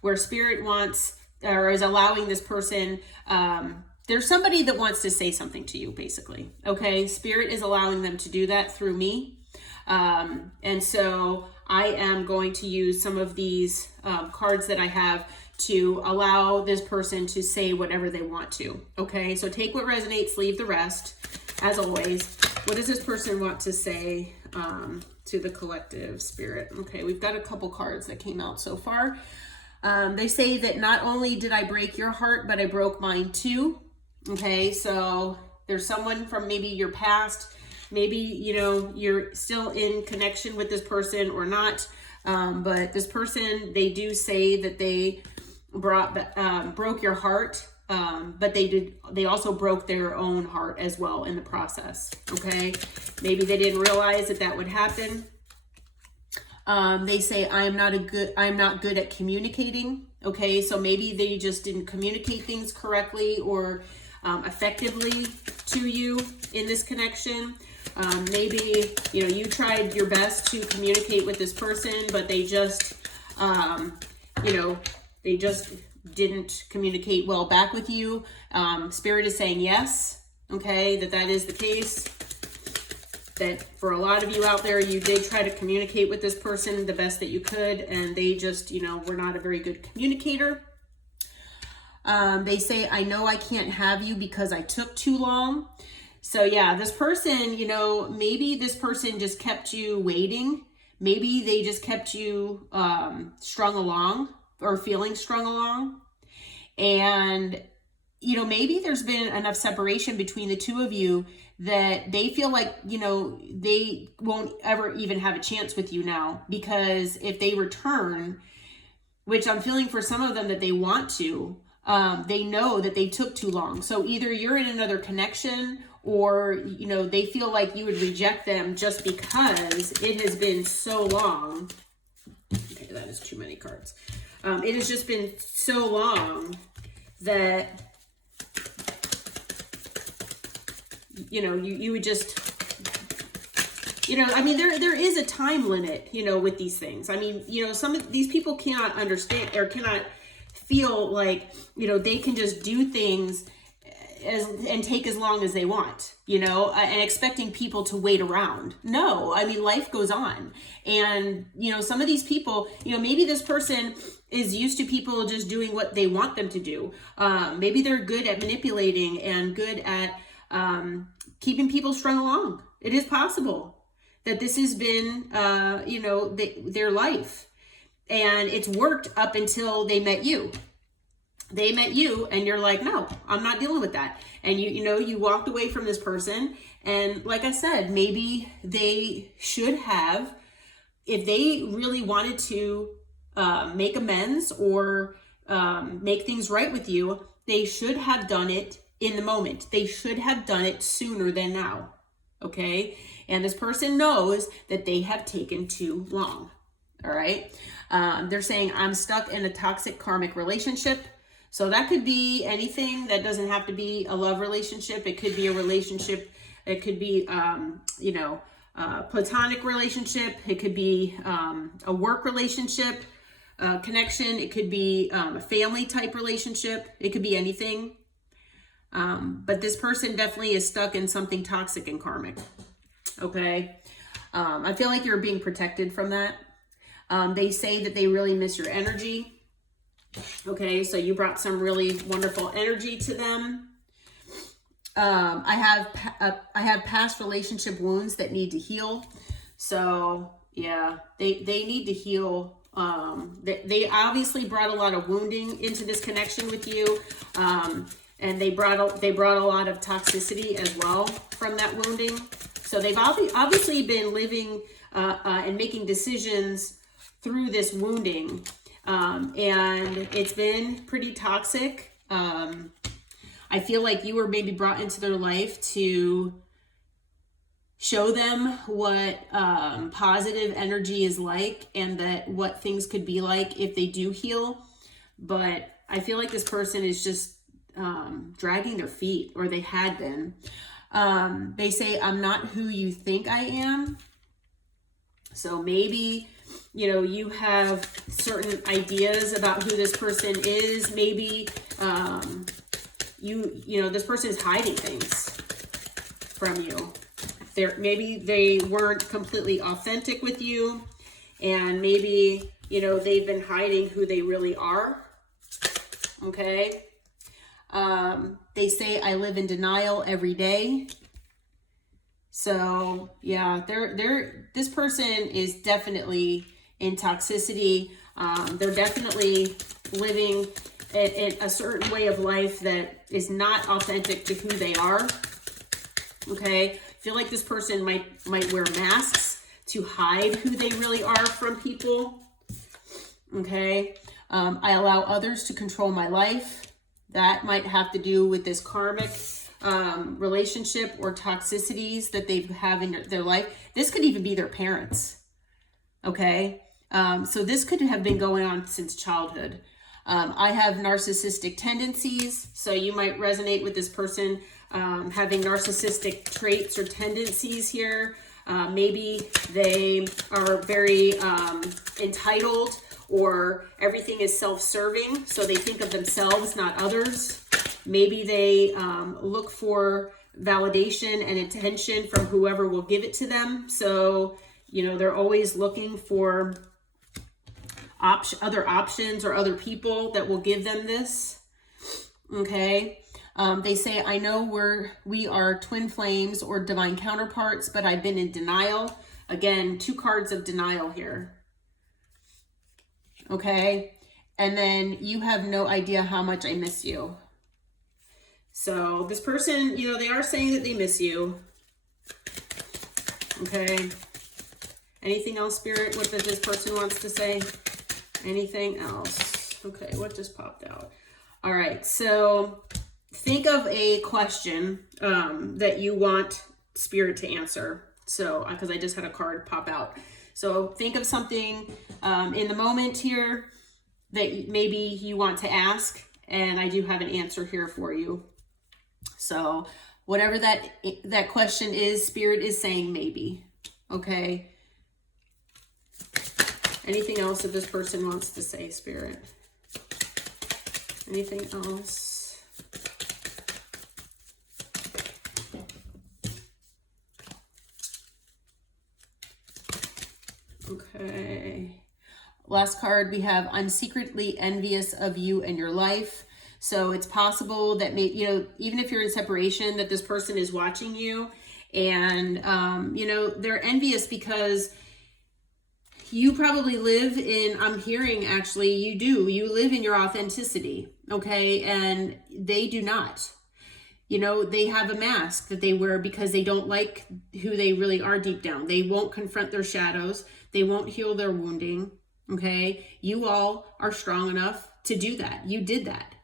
where spirit wants or is allowing this person, there's somebody that wants to say something to you, basically. Okay, spirit is allowing them to do that through me. And so I am going to use some of these cards that I have to allow this person to say whatever they want to. Okay, so take what resonates, leave the rest. As always, what does this person want to say to the collective spirit? Okay, we've got a couple cards that came out so far. They say that not only did I break your heart, but I broke mine too. Okay, so there's someone from maybe your past. Maybe, you know, you're still in connection with this person or not. But this person, they do say that they broke your heart. But they also broke their own heart as well in the process. Okay. Maybe they didn't realize that would happen. They say, I'm not good at communicating. Okay. So maybe they just didn't communicate things correctly or, effectively to you in this connection. Maybe, you know, you tried your best to communicate with this person, but they just, you know, they just didn't communicate well back with you. Spirit is saying yes, okay, that is the case. That for a lot of you out there, you did try to communicate with this person the best that you could, and they just, you know, were not a very good communicator. They say, I know I can't have you because I took too long. So yeah, this person, you know, maybe this person just kept you waiting. Maybe they just kept you strung along or feeling strung along. And, you know, maybe there's been enough separation between the two of you that they feel like, you know, they won't ever even have a chance with you now, because if they return, which I'm feeling for some of them that they want to, they know that they took too long. So either you're in another connection, or, you know, they feel like you would reject them just because it has been so long. Okay, that is too many cards. It has just been so long that, you know, you would just, you know, I mean, there is a time limit, you know, with these things. I mean, you know, some of these people cannot understand or cannot feel like, you know, they can just do things and take as long as they want, you know, and expecting people to wait around. No, I mean, life goes on. And, you know, some of these people, you know, maybe this person is used to people just doing what they want them to do. Maybe they're good at manipulating and good at keeping people strung along. It is possible that this has been, you know, their life. And it's worked up until they met you. They met you and you're like, no, I'm not dealing with that. And you know, you walked away from this person. And like I said, maybe they should have, if they really wanted to make amends or make things right with you, they should have done it in the moment. They should have done it sooner than now. Okay. And this person knows that they have taken too long. All right. They're saying, I'm stuck in a toxic karmic relationship. So that could be anything. That doesn't have to be a love relationship. It could be a relationship. It could be, you know, platonic relationship. It could be a work relationship, connection. It could be a family type relationship. It could be anything. But this person definitely is stuck in something toxic and karmic. Okay. I feel like you're being protected from that. They say that they really miss your energy. Okay, so you brought some really wonderful energy to them. I have past relationship wounds that need to heal. So yeah, they need to heal. They obviously brought a lot of wounding into this connection with you, and they brought a lot of toxicity as well from that wounding. So they've obviously been living and making decisions through this wounding. And it's been pretty toxic. I feel like you were maybe brought into their life to show them what positive energy is like, and that what things could be like if they do heal. But I feel like this person is just dragging their feet, or they had been. They say, I'm not who you think I am. So maybe you know, you have certain ideas about who this person is. Maybe you know, this person is hiding things from you. Maybe they weren't completely authentic with you, and maybe, you know, they've been hiding who they really are. Okay. They say, I live in denial every day. So yeah, this person is definitely in toxicity. They're definitely living in a certain way of life that is not authentic to who they are. Okay. I feel like this person might wear masks to hide who they really are from people. Okay. I allow others to control my life. That might have to do with this karmic relationship or toxicities that they have in their life. This could even be their parents. Okay. So this could have been going on since childhood. I have narcissistic tendencies. So you might resonate with this person having narcissistic traits or tendencies here. Maybe they are very entitled, or everything is self-serving, so they think of themselves, not others. Maybe they look for validation and attention from whoever will give it to them. So, you know, they're always looking for other options or other people that will give them this. Okay. They say, I know we are twin flames or divine counterparts, but I've been in denial. Again, 2 cards of denial here. Okay. And then you have no idea how much I miss you. So this person, you know, they are saying that they miss you. Okay. Anything else, Spirit? What does this person wants to say? Anything else? Okay. What just popped out? All right. So think of a question that you want Spirit to answer. So, because I just had a card pop out. So think of something in the moment here that maybe you want to ask, and I do have an answer here for you. So whatever that question is, Spirit is saying maybe. Okay. Anything else that this person wants to say, Spirit? Anything else? Okay. Last card we have, I'm secretly envious of you and your life. So it's possible that maybe, you know, even if you're in separation, that this person is watching you, and, you know, they're envious because you probably live in, I'm hearing actually you live in your authenticity. Okay. And they do not. You know, they have a mask that they wear because they don't like who they really are deep down. They won't confront their shadows. They won't heal their wounding. Okay. You all are strong enough to do that. You did that.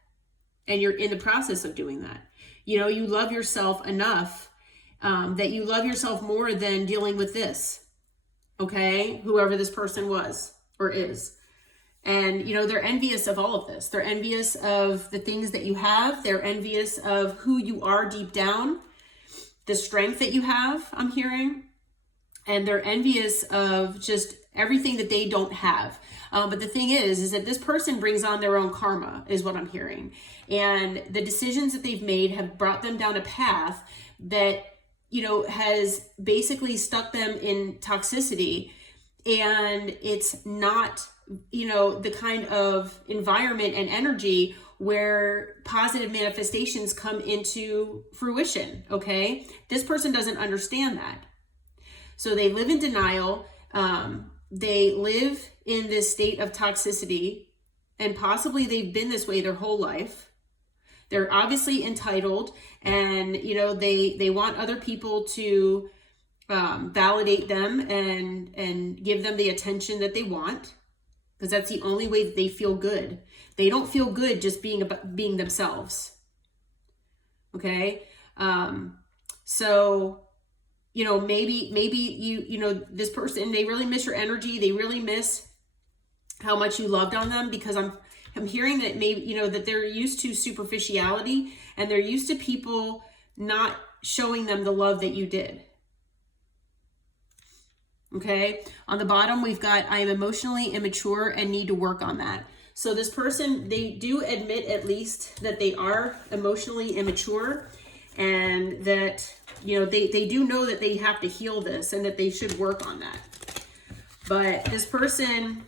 And you're in the process of doing that. You know, you love yourself enough that you love yourself more than dealing with this. Okay. Whoever this person was or is. And, you know, they're envious of all of this. They're envious of the things that you have. They're envious of who you are deep down, the strength that you have, I'm hearing. And they're envious of just everything that they don't have. But the thing is that this person brings on their own karma, is what I'm hearing. And the decisions that they've made have brought them down a path that, you know, has basically stuck them in toxicity. And it's not, you know, the kind of environment and energy where positive manifestations come into fruition. Okay. This person doesn't understand that. So they live in denial. They live in this state of toxicity, and possibly they've been this way their whole life. They're obviously entitled, and, you know, they want other people to validate them and give them the attention that they want, because that's the only way that they feel good. They don't feel good just being themselves. Okay. So, you know, maybe you know, this person, they really miss your energy. They really miss how much you loved on them, because I'm hearing that maybe, you know, that they're used to superficiality, and they're used to people not showing them the love that you did. Okay. On the bottom, we've got, I am emotionally immature and need to work on that. So this person, they do admit at least that they are emotionally immature, and that, you know, they do know that they have to heal this and that they should work on that. But this person,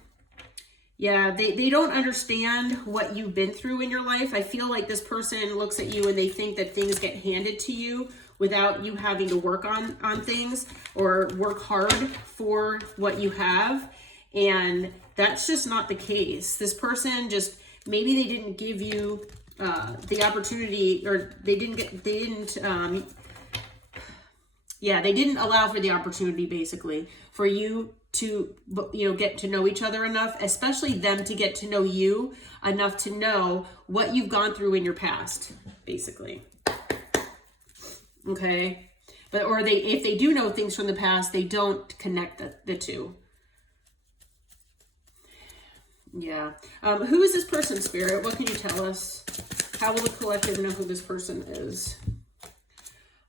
yeah, they don't understand what you've been through in your life. I feel like this person looks at you and they think that things get handed to you without you having to work on things or work hard for what you have. And that's just not the case. This person just, maybe they didn't give you the opportunity, or they didn't allow for the opportunity, basically, for you to, you know, get to know each other enough, especially them to get to know you enough to know what you've gone through in your past, basically. Okay. But, or if they do know things from the past, they don't connect the two. Yeah. Who is this person, Spirit? What can you tell us? How will the collective know who this person is?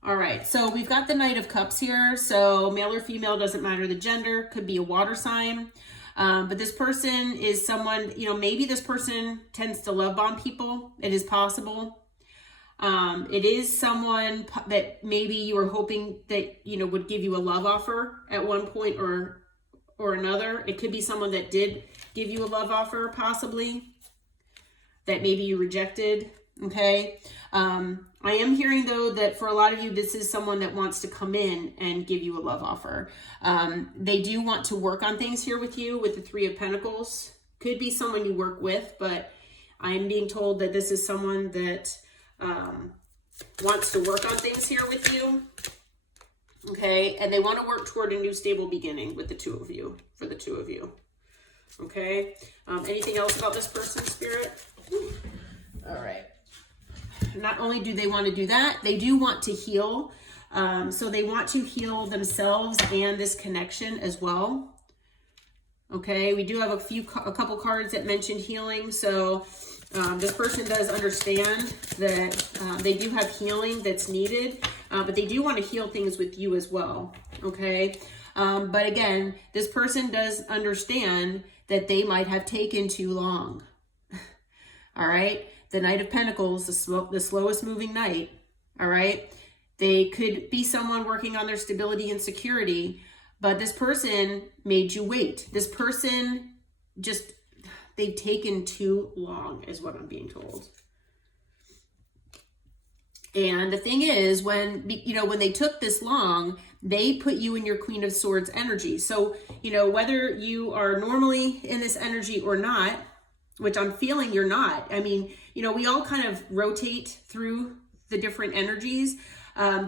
All right. So we've got the Knight of Cups here. So male or female, doesn't matter the gender. Could be a water sign. But this person is someone, you know, maybe this person tends to love bomb people. It is possible. It is someone that maybe you were hoping that, you know, would give you a love offer at one point or another. It could be someone that did give you a love offer, possibly, that maybe you rejected. Okay. I am hearing, though, that for a lot of you, this is someone that wants to come in and give you a love offer. They do want to work on things here with you with the Three of Pentacles. Could be someone you work with, but I'm being told that this is someone that wants to work on things here with you. Okay. And they want to work toward a new stable beginning with the two of you, for the two of you. Okay. Anything else about this person, Spirit? All right. Not only do they want to do that, they do want to heal. So they want to heal themselves and this connection as well. Okay. We do have a couple cards that mention healing. So this person does understand that they do have healing that's needed, but they do want to heal things with you as well. Okay. But again, this person does understand that they might have taken too long. All right. The Knight of Pentacles, the slowest moving knight. All right. They could be someone working on their stability and security, but this person made you wait. This person just, they've taken too long, is what I'm being told. And the thing is, when they took this long, they put you in your Queen of Swords energy. So, you know, whether you are normally in this energy or not, which I'm feeling you're not. I mean, you know, we all kind of rotate through the different energies,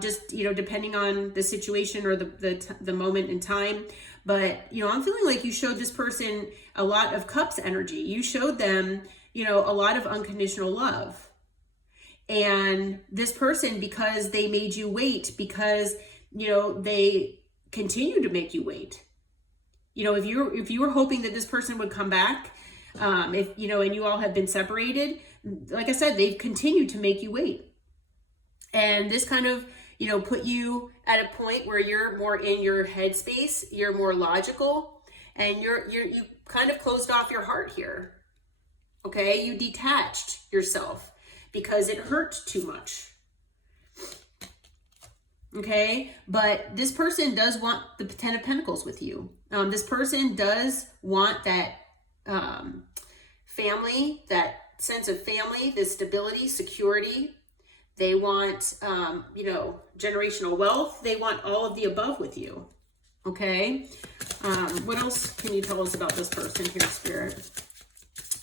just, you know, depending on the situation or the moment in time. But, you know, I'm feeling like you showed this person a lot of Cups energy. You showed them, you know, a lot of unconditional love. And this person, because they made you wait, because, you know, they continue to make you wait. You know, if you were hoping that this person would come back, if, you know, and you all have been separated, like I said, they've continued to make you wait. And this kind of, you know, put you at a point where you're more in your headspace, you're more logical, and you kind of closed off your heart here. Okay, you detached yourself because it hurt too much. Okay, but this person does want the Ten of Pentacles with you. This person does want that family, that sense of family, the stability, security. They want, you know, generational wealth. They want all of the above with you. Okay. What else can you tell us about this person here, Spirit?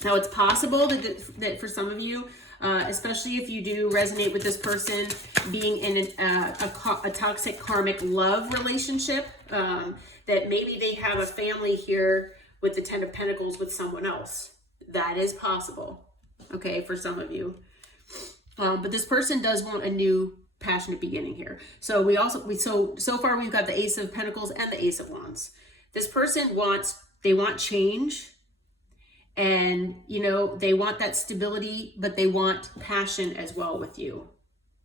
Now, it's possible that for some of you, especially if you do resonate with this person being in a toxic karmic love relationship, that maybe they have a family here with the Ten of Pentacles with someone else. That is possible. Okay, for some of you. But this person does want a new passionate beginning here. So so far we've got the Ace of Pentacles and the Ace of Wands. This person they want change, and, you know, they want that stability, but they want passion as well with you.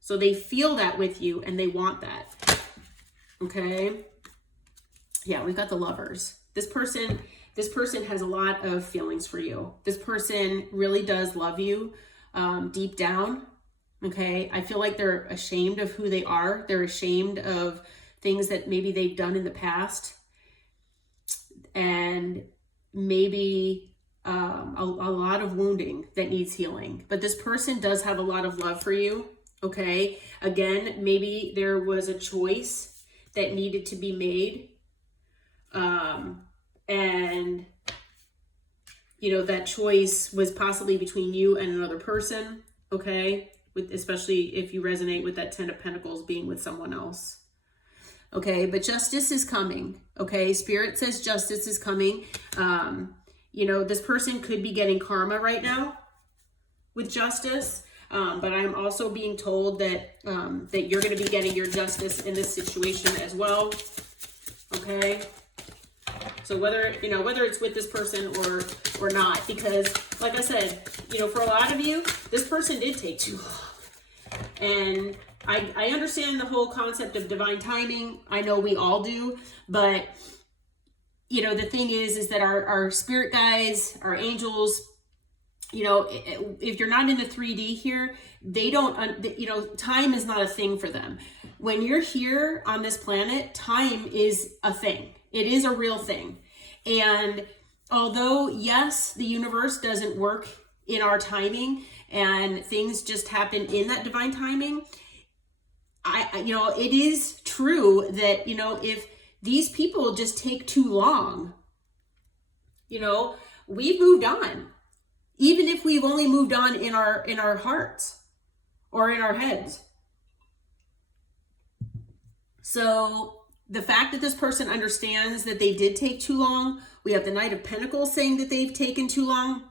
So they feel that with you and they want that. Okay. Yeah, we've got the Lovers. This person has a lot of feelings for you. This person really does love you deep down. Okay, I feel like they're ashamed of who they are. They're ashamed of things that maybe they've done in the past, and maybe a lot of wounding that needs healing. But this person does have a lot of love for you. Okay, again, maybe there was a choice that needed to be made, and you know, that choice was possibly between you and another person. Okay, especially if you resonate with that 10 of Pentacles being with someone else. Okay, but justice is coming. Okay, Spirit says justice is coming. You know, this person could be getting karma right now with justice, but I'm also being told that that you're going to be getting your justice in this situation as well. Okay, so whether it's with this person or not, because like I said, you know, for a lot of you, this person did take too long. And I understand the whole concept of divine timing. I know we all do, but you know, the thing is that our spirit guides, our angels, you know, if you're not in the 3D here, they don't, you know, time is not a thing for them. When you're here on this planet, time is a thing. It is a real thing. And although, yes, the universe doesn't work in our timing and things just happen in that divine timing, you know, it is true that, you know, if these people just take too long, you know, we've moved on. Even if we've only moved on in our hearts or in our heads. So the fact that this person understands that they did take too long, we have the Knight of Pentacles saying that they've taken too long.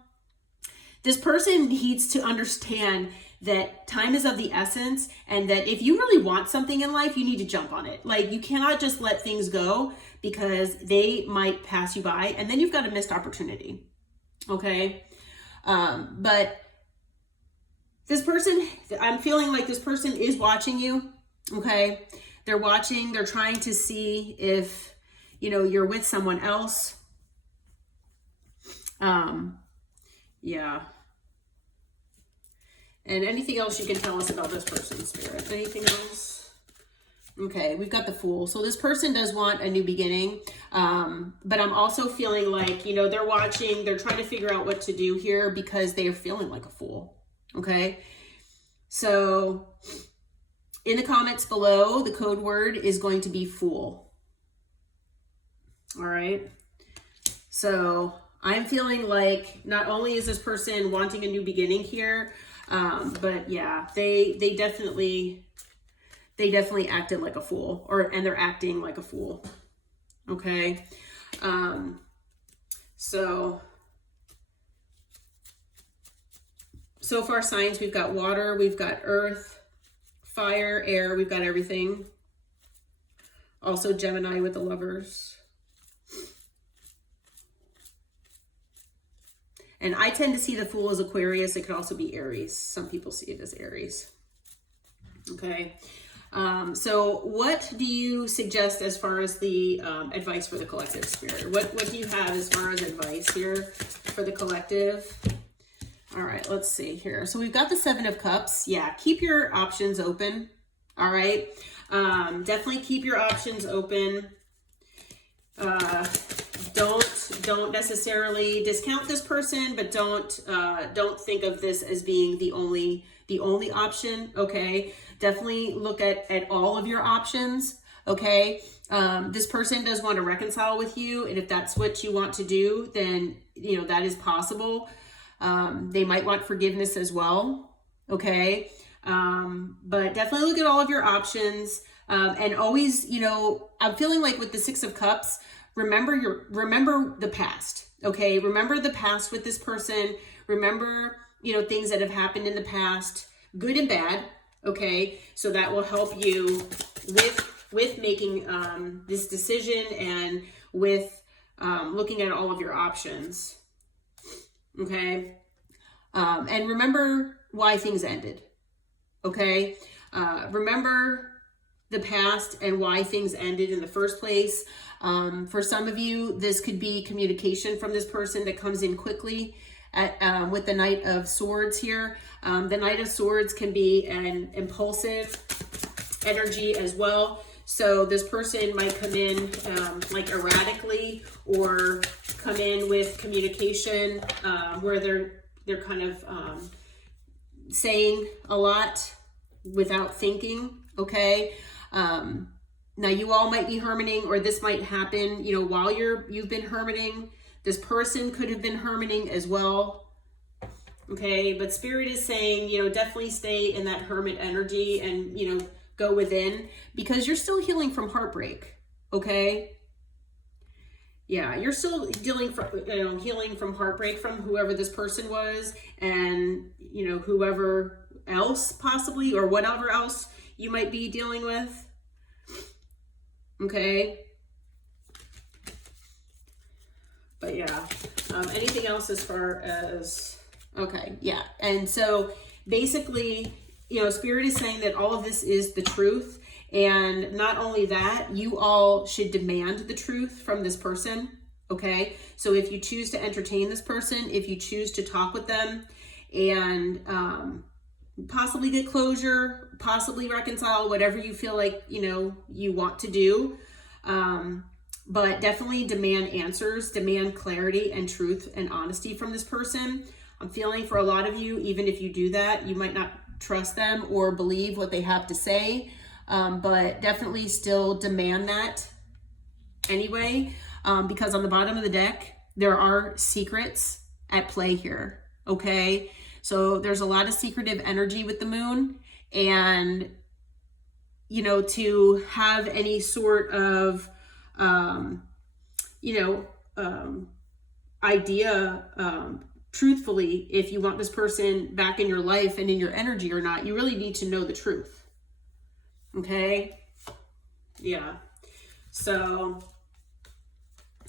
This person needs to understand that time is of the essence, and that if you really want something in life, you need to jump on it. Like, you cannot just let things go because they might pass you by, and then you've got a missed opportunity. Okay? But this person, I'm feeling like this person is watching you. Okay? They're watching, they're trying to see if, you know, you're with someone else. Yeah. And anything else you can tell us about this person, Spirit? Anything else? Okay, we've got the Fool. So this person does want a new beginning. But I'm also feeling like, you know, they're watching, they're trying to figure out what to do here because they are feeling like a fool. Okay? So in the comments below, the code word is going to be Fool. All right? So I'm feeling like not only is this person wanting a new beginning here, but yeah, they definitely acted like a fool, and they're acting like a fool. Okay. So far signs, we've got water, we've got earth, fire, air, we've got everything. Also Gemini with the Lovers. And I tend to see the Fool as Aquarius. It could also be Aries. Some people see it as Aries. Okay. So what do you suggest as far as the advice for the collective, Spirit? What do you have as far as advice here for the collective? All right, let's see here. So we've got the Seven of Cups. Yeah, keep your options open. All right. Definitely keep your options open. Don't necessarily discount this person, but don't think of this as being the only option. Okay, definitely look at all of your options. Okay, this person does want to reconcile with you, and if that's what you want to do, then you know that is possible. They might want forgiveness as well. Okay, but definitely look at all of your options, and always, you know, I'm feeling like with the Six of Cups, remember the past. Okay, remember the past with this person. Remember, you know, things that have happened in the past, good and bad. Okay, so that will help you with making this decision, and with looking at all of your options. Okay, and remember why things ended. Okay, remember the past and why things ended in the first place. For some of you, this could be communication from this person that comes in quickly with the Knight of Swords here. The Knight of Swords can be an impulsive energy as well. So this person might come in like erratically, or come in with communication where they're kind of saying a lot without thinking, okay? Now you all might be hermiting, or this might happen, you know, while you've been hermiting. This person could have been hermiting as well, okay? But Spirit is saying, you know, definitely stay in that hermit energy and, you know, go within, because you're still healing from heartbreak, okay? Yeah, you're still healing from heartbreak from whoever this person was, and, you know, whoever else possibly, or whatever else you might be dealing with, okay? But yeah, anything else as far as, okay, yeah. And so basically, you know, Spirit is saying that all of this is the truth. And not only that, you all should demand the truth from this person, okay? So if you choose to entertain this person, if you choose to talk with them and possibly get closure, possibly reconcile, whatever you feel like, you know, you want to do, but definitely demand answers, demand clarity and truth and honesty from this person. I'm feeling for a lot of you, even if you do that, you might not trust them or believe what they have to say, but definitely still demand that anyway, because on the bottom of the deck, there are secrets at play here, okay? So there's a lot of secretive energy with the moon, and, you know, to have any sort of, idea, truthfully, if you want this person back in your life and in your energy or not, you really need to know the truth. Okay? Yeah. So,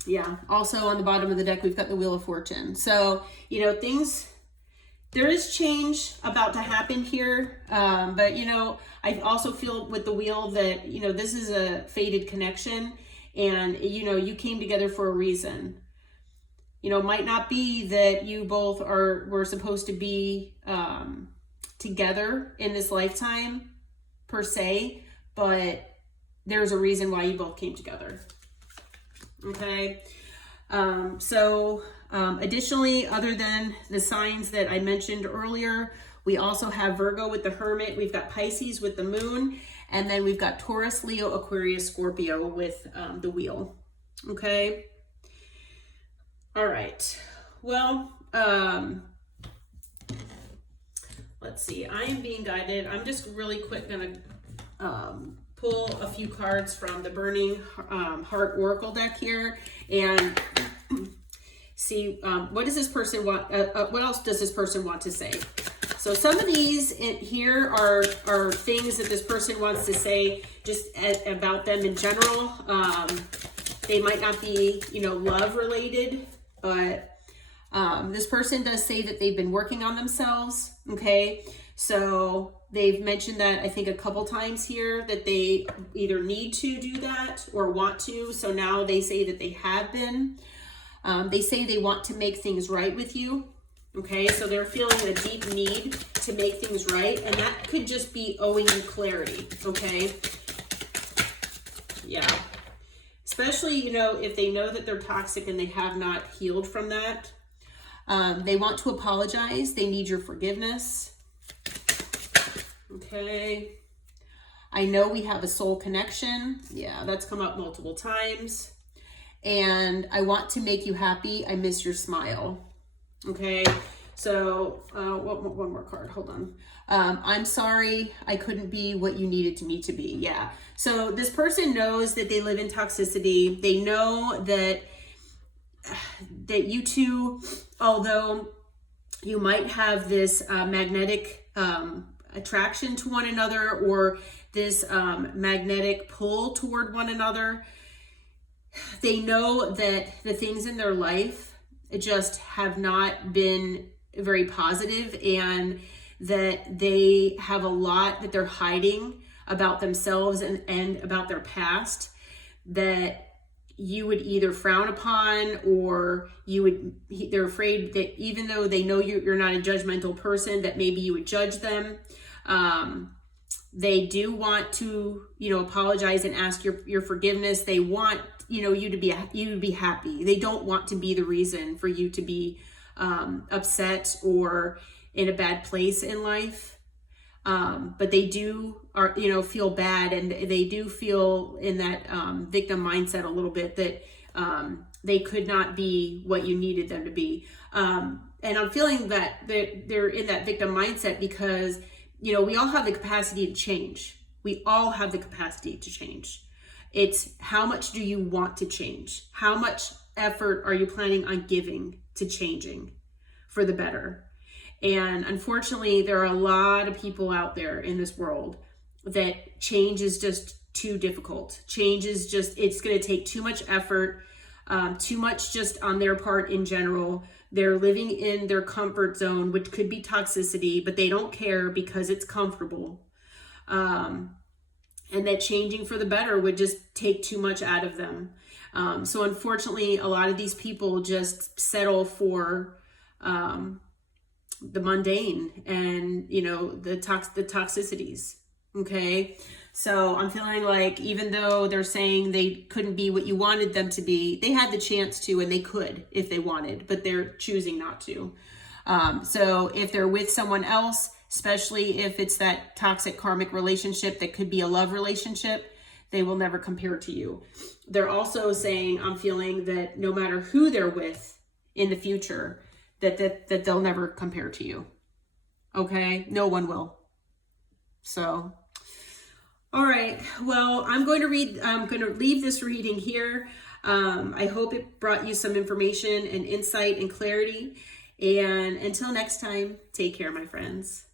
yeah. Also on the bottom of the deck, we've got the Wheel of Fortune. So, you know, there is change about to happen here. But, you know, I also feel with the wheel that, you know, this is a fated connection, and, you know, you came together for a reason. You know, it might not be that you both were supposed to be together in this lifetime per se, but there's a reason why you both came together. Okay. Additionally, other than the signs that I mentioned earlier, we also have Virgo with the Hermit. We've got Pisces with the Moon, and then we've got Taurus, Leo, Aquarius, Scorpio with the Wheel. Okay. All right. Well, let's see. I am being guided. I'm just really quick going to pull a few cards from the Burning Heart Oracle deck here and see what does this person want. What else does this person want to say? So some of these here are things that this person wants to say just about them in general. They might not be, you know, love related, but this person does say that they've been working on themselves, okay? So they've mentioned that, I think, a couple times here, that they either need to do that or want to. So now they say that they have been. They say they want to make things right with you, okay? So they're feeling a deep need to make things right, and that could just be owing you clarity, okay? Yeah. Especially, you know, if they know that they're toxic and they have not healed from that. They want to apologize. They need your forgiveness. Okay. I know we have a soul connection. Yeah, that's come up multiple times. And I want to make you happy. I miss your smile. Okay. So, one more card. Hold on. I'm sorry I couldn't be what you needed me to be. Yeah. So this person knows that they live in toxicity. They know that you two, although you might have this magnetic attraction to one another, or this magnetic pull toward one another, they know that the things in their life just have not been very positive, and that they have a lot that they're hiding about themselves and about their past that you would either frown upon, or they're afraid that even though they know you're not a judgmental person, that maybe you would judge them. They do want to, apologize and ask your forgiveness. They want, you to be happy. They don't want to be the reason for you to be upset or in a bad place in life. But they feel bad, and they do feel in that victim mindset a little bit that they could not be what you needed them to be. And I'm feeling that they're in that victim mindset because, we all have the capacity to change. We all have the capacity to change. It's how much do you want to change? How much effort are you planning on giving to changing for the better? And unfortunately, there are a lot of people out there in this world that change is just too difficult. Change is just, it's going to take too much effort, too much just on their part in general. They're living in their comfort zone, which could be toxicity, but they don't care because it's comfortable. And that changing for the better would just take too much out of them. So unfortunately, a lot of these people just settle for the mundane and, the toxicities. Okay. So I'm feeling like even though they're saying they couldn't be what you wanted them to be, they had the chance to, and they could if they wanted, but they're choosing not to. So if they're with someone else, especially if it's that toxic karmic relationship that could be a love relationship, they will never compare to you. They're also saying, I'm feeling that no matter who they're with in the future, that they'll never compare to you. Okay? No one will. So, all right. Well, I'm going to leave this reading here. I hope it brought you some information and insight and clarity. And until next time, take care, my friends.